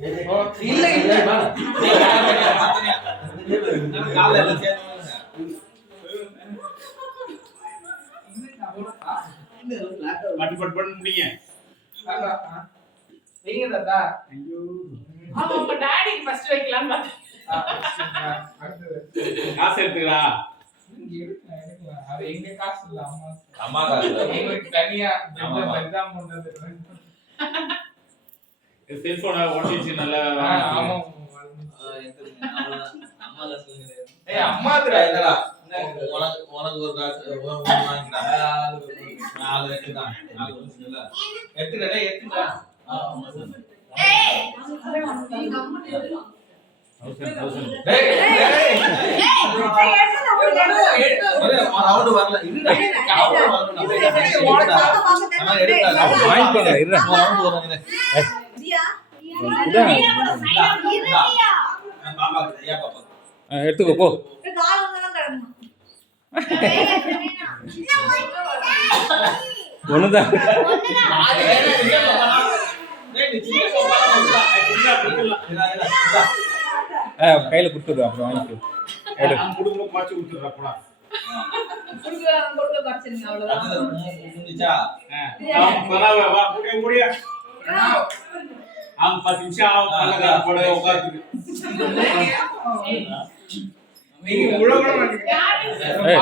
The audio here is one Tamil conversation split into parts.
இல்ல இல்ல பட் பட் பட் முடிங்க. நீங்க தாத்தா. ஐயோ. அவங்க டாடிக்கு ஃபர்ஸ்ட் வைக்கலாம்னு பார்த்தேன். காசு எடுத்துக்கடா. இங்க எடுக்கலாம். அது எங்க காசு இல்ல அம்மா. அம்மா காசு. எங்களுக்கு தனியா பெட்ரூம் பண்றது. செல்போனை ஒட்டிச்சு நல்லா. ஆமா. அம்மா காசு. ஏய் அம்மா தரடா. உனக்கு ஒரு காசு வாங்கிடா. 4 எடுத்துதான். 4 இல்ல. எடுத்துடா. ஏய் நீ கம்மு இரு. டேய் ரவுண்ட் வரல. இதுடா. வாங்கிக்கோங்க இருடா. ரவுண்ட் வரங்க. எடுத்துக்கோ போ. ஒண்ணுதான் கையில கொடுத்துடு அப்புறம் வாங்கிக்கோ. குடும்பம் மாற்றி விட்டுறா போடா. கொடுக்க குறைச்சிருங்க அவ்வளவுதான். முடிஞ்சா வா முடிய முடிய. அவங்க 10 நிமிஷம் ஆகும் பல்லகார போட உட்கார்ந்து. நீங்க உழவற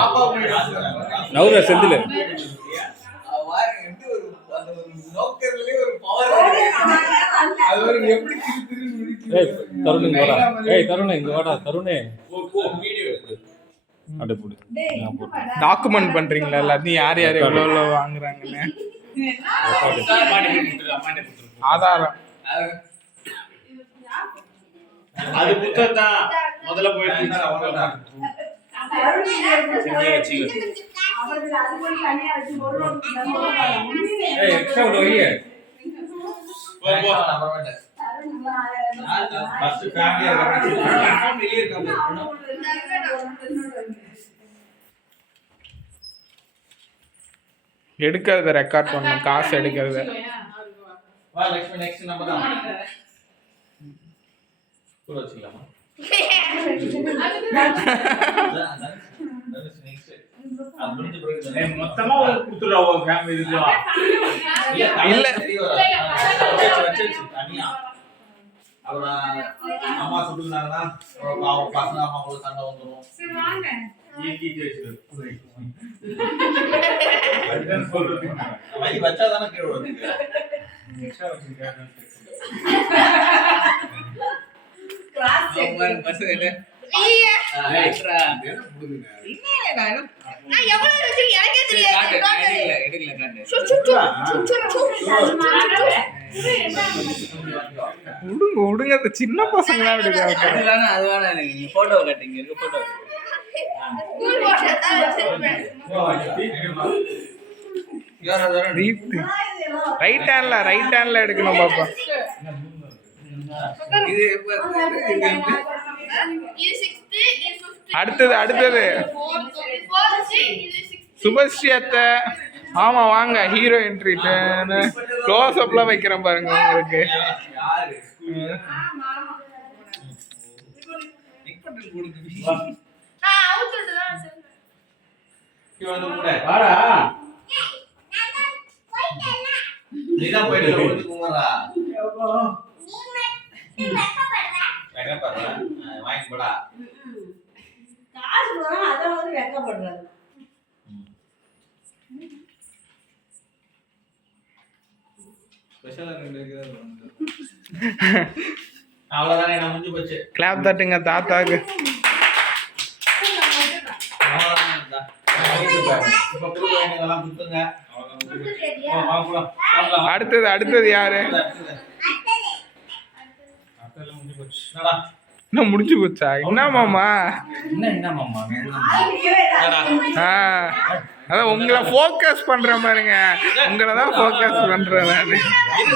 பாப்பா நவுற செந்தில் வார எப்படி ஒரு அந்த நோக்கர்லயே ஒரு பவர் அது ஒரு எப்படி தருண் இங்க வாடா. தருண் இங்க வாடா. தருணே வீடியோ எடுத்து அட போடு. டாக்குமெண்ட் பண்றீங்களா எல்லாத்தையும் யார் யார் எவ்வளவு வாங்குறாங்கன்னு ஆதாரம். அது புத்தகம் தான் முதல்ல போயிட்டு எக்ஸ்ட்ரா ஒன்று வையே. ஃபர்ஸ்ட் ஃபேமிலியா வெளிய இருக்காங்க. எடுக்கிறத ரெக்கார்ட் பண்ணணும். காசு எடுக்கிறத. வா லட்சுமி நெக்ஸ்ட் நம்ம தான் கூட வச்சுக்கலாமா? மொத்தமா கொடுத்துடுறா உன் ஃபேமிலி இதுவா. இல்ல தனியா அவரா அம்மா சொல்லுறாங்கன்னா பாவம் பசங்க அம்மா கூட சண்டை வந்துரும். ஈக்கி கேச்சு வை வச்சாதானே கீழ வருது. எக்ஸ்ட்ரா வச்சிருக்காங்க. அவங்க பசங்க இல்ல எக்ஸ்ட்ரா முடிங்க. நான் எவ்வளவு வச்சிருக்கேன் எனக்கே தெரியாது. எடுக்கல காட்டு. விடுங்க அந்த சின்ன பசங்க தான் எடுக்கிறாங்க. அது வேணா நீங்க போட்டோ காட்டுங்க. இருக்க போட்டோ ஸ்கூல் வாட்டர் தான் வச்சிருக்கேன். ரைட் ஹேண்ட்ல எடுக்கணும் பாப்பா. இது இது 6th இது 5th. அடுத்தது 4th இது 6th. சுபஸ்ரீ அத்தை. ஆமா வாங்க. ஹீரோ என்ட்ரி க்ளோஸ் அப்ல வைக்கிறேன் பாருங்க உங்களுக்கு. யாரு ஆமா நிக் பண்ணி கொடுங்க. நான் அவுட்ல தான் வச்சிருக்கேன். இங்க வந்து கூட வாடா. நீதான் போயிட்டு ஓடி போங்கடா. வெக்கப்படுற வாங்கி போடா. காசு போனா அத வந்து வெக்கப்படுறாரு. ஸ்பெஷலா அவ்வளவுதானே நான் முடிஞ்சு போச்சு. கிளாப் தட்டுங்க தாத்தாக்கு. இப்ப புது வேணுங்கலாம் கொடுத்துங்க. அடுத்தது யாரு? இன்னும் முடிஞ்சு போச்சா? என்ன மாமா? அதான் உங்களை ஃபோக்கஸ் பண்ற பாருங்க. உங்களை தான் ஃபோக்கஸ் பண்றேன்.